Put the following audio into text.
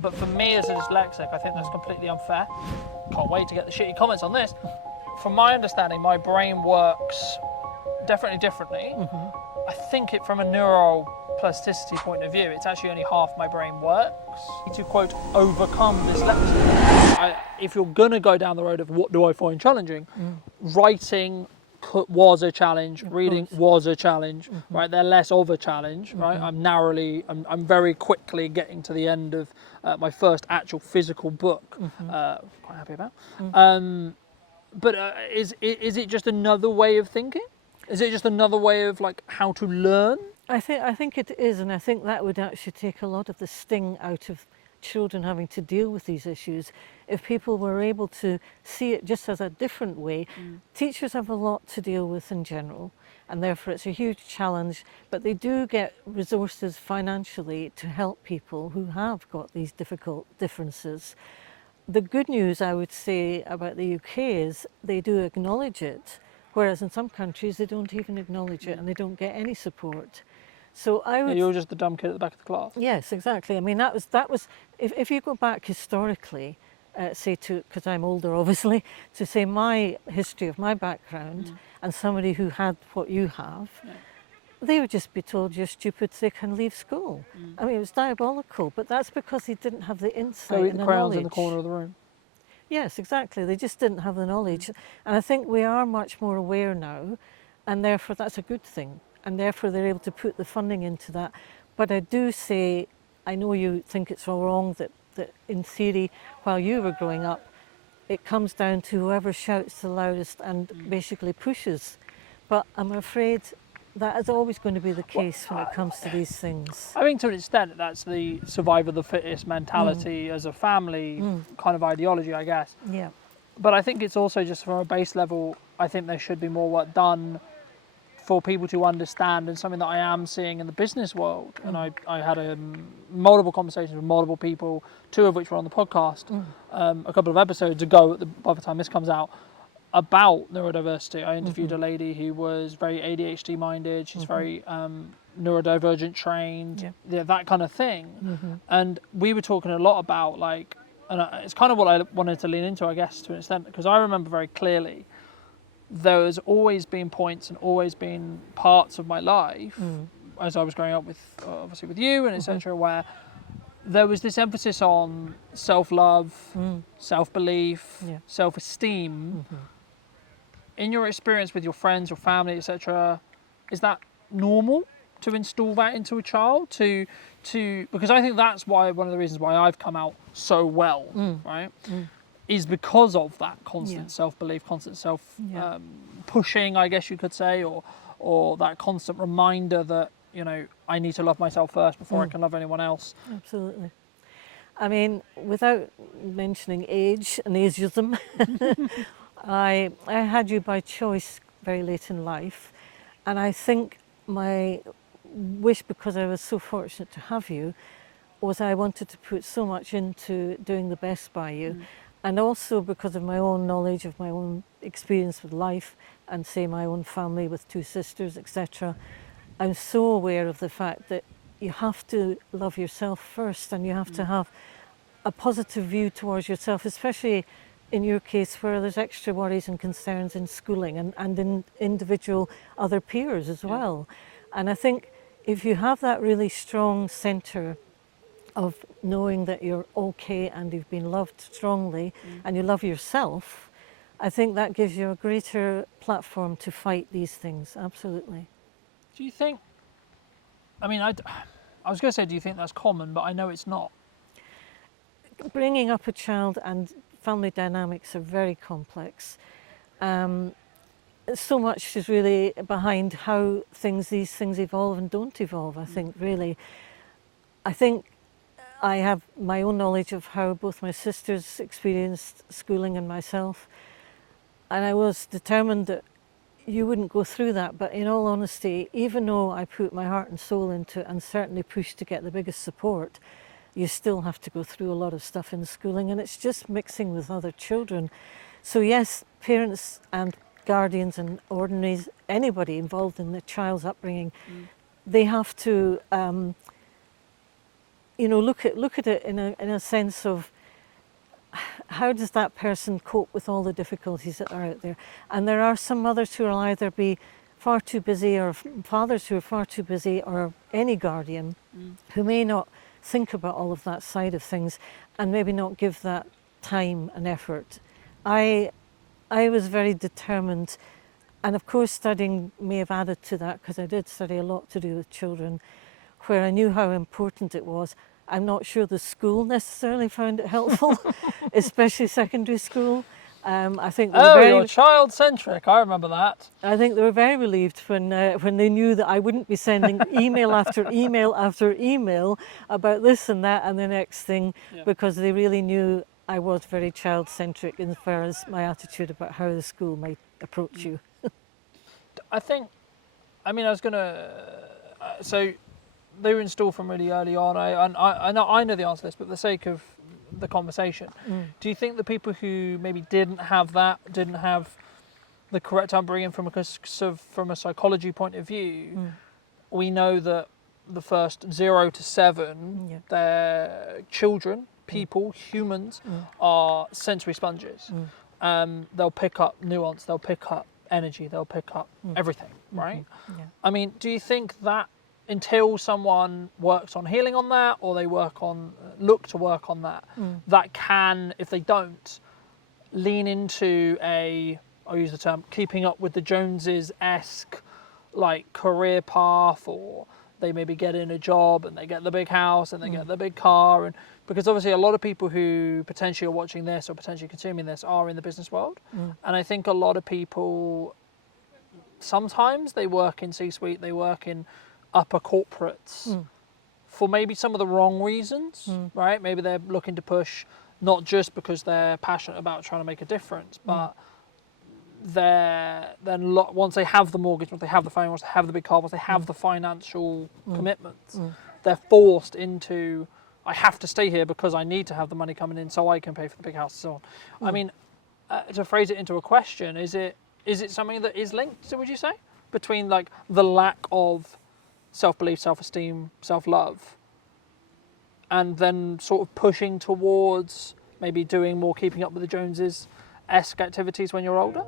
But for me as a dyslexic, I think that's completely unfair. Can't wait to get the shitty comments on this. From my understanding, my brain works definitely differently. I think it from a neuroplasticity point of view, it's actually only half my brain works. To quote, overcome dyslexia. If you're going to go down the road of what do I find challenging, writing was a challenge, reading was a challenge, right? They're less of a challenge, right? I'm very quickly getting to the end of my first actual physical book, quite happy about. But is it just another way of thinking? Is it just another way of like how to learn? I think it is, and I think that would actually take a lot of the sting out of children having to deal with these issues if people were able to see it just as a different way. Teachers have a lot to deal with in general, and therefore it's a huge challenge, but they do get resources financially to help people who have got these difficult differences. The good news, I would say, about the UK is they do acknowledge it, whereas in some countries they don't even acknowledge it and they don't get any support. So I would. Yeah, you're just the dumb kid at the back of the class. Yes, exactly. I mean, that was. If you go back historically, say because I'm older, obviously, to say my history of my background and somebody who had what you have, they would just be told you're stupid, sick, and leave school. I mean, it was diabolical, but that's because they didn't have the insight Go eat and the the crayons knowledge. in the corner of the room. Yes, exactly. They just didn't have the knowledge. And I think we are much more aware now, and therefore that's a good thing. And therefore they're able to put the funding into that. But I do say, I know you think it's all wrong that in theory, while you were growing up, it comes down to whoever shouts the loudest and basically pushes. But I'm afraid that is always going to be the case when it comes to these things. I think to an extent that's the survival of the fittest mentality as a family kind of ideology, I guess. Yeah. But I think it's also just from a base level, I think there should be more work done for people to understand, and something that I am seeing in the business world. And I had multiple conversations with multiple people, two of which were on the podcast a couple of episodes ago by the time this comes out, about neurodiversity. I interviewed a lady who was very ADHD minded, she's very neurodivergent trained, that kind of thing. And we were talking a lot about like, and it's kind of what I wanted to lean into, I guess, to an extent, because I remember very clearly there's always been points and always been parts of my life as I was growing up with, obviously with you and etc., where there was this emphasis on self-love, self-belief, self-esteem. In your experience with your friends, your family, etc., is that normal to install that into a child? Because I think that's why one of the reasons why I've come out so well, right? Is because of that constant self-belief, constant pushing, I guess you could say, or that constant reminder that, you know, I need to love myself first before I can love anyone else. Absolutely. I mean, without mentioning age and ageism, I had you by choice very late in life, and I think my wish, because I was so fortunate to have you, was I wanted to put so much into doing the best by you. And also because of my own knowledge of my own experience with life and say my own family with two sisters, etc. I'm so aware of the fact that you have to love yourself first, and you have to have a positive view towards yourself, especially in your case where there's extra worries and concerns in schooling and in individual other peers as well. And I think if you have that really strong centre of knowing that you're okay and you've been loved strongly and you love yourself, I think that gives you a greater platform to fight these things, absolutely. Do you think, I mean, I was going to say, do you think that's common, but I know it's not. Bringing up a child and family dynamics are very complex. So much is really behind how these things evolve and don't evolve, I think, really. I think I have my own knowledge of how both my sisters experienced schooling and myself, and I was determined that you wouldn't go through that. But in all honesty, even though I put my heart and soul into it and certainly pushed to get the biggest support, you still have to go through a lot of stuff in schooling, and it's just mixing with other children. So yes, parents and guardians and ordinaries, anybody involved in the child's upbringing, they have to you know, look at it in a sense of how does that person cope with all the difficulties that are out there? And there are some mothers who will either be far too busy, or fathers who are far too busy, or any guardian who may not think about all of that side of things and maybe not give that time and effort. I was very determined, and of course studying may have added to that, because I did study a lot to do with children, where I knew how important it was. I'm not sure the school necessarily found it helpful, especially secondary school. I think they were you're child-centric. I remember that. I think they were very relieved when they knew that I wouldn't be sending email after email after email about this and that and the next thing, because they really knew I was very child-centric as far as my attitude about how the school might approach you. I was going to... so they were installed from really early on. I know the answer to this, but for the sake of the conversation, do you think the people who maybe didn't have the correct upbringing from a psychology point of view, we know that the first 0 to 7, their children, people, humans, are sensory sponges. They'll pick up nuance, they'll pick up energy, they'll pick up everything, right? I mean, do you think that until someone works on healing on that, or they look to work on that, that can, if they don't, lean into I'll use the term, keeping up with the Joneses-esque like career path, or they maybe get in a job and they get the big house and they get the big car, and because obviously a lot of people who potentially are watching this or potentially consuming this are in the business world, and I think a lot of people, sometimes they work in C-suite, they work in upper corporates for maybe some of the wrong reasons, right? Maybe they're looking to push not just because they're passionate about trying to make a difference, but once they have the mortgage, once they have the phone, once they have the big car, once they have the financial commitments, they're forced into, I have to stay here because I need to have the money coming in so I can pay for the big house and so on. I mean, to phrase it into a question, is it something that is linked, would you say, between like the lack of self-belief, self-esteem, self-love, and then sort of pushing towards maybe doing more keeping up with the Joneses-esque activities when you're older?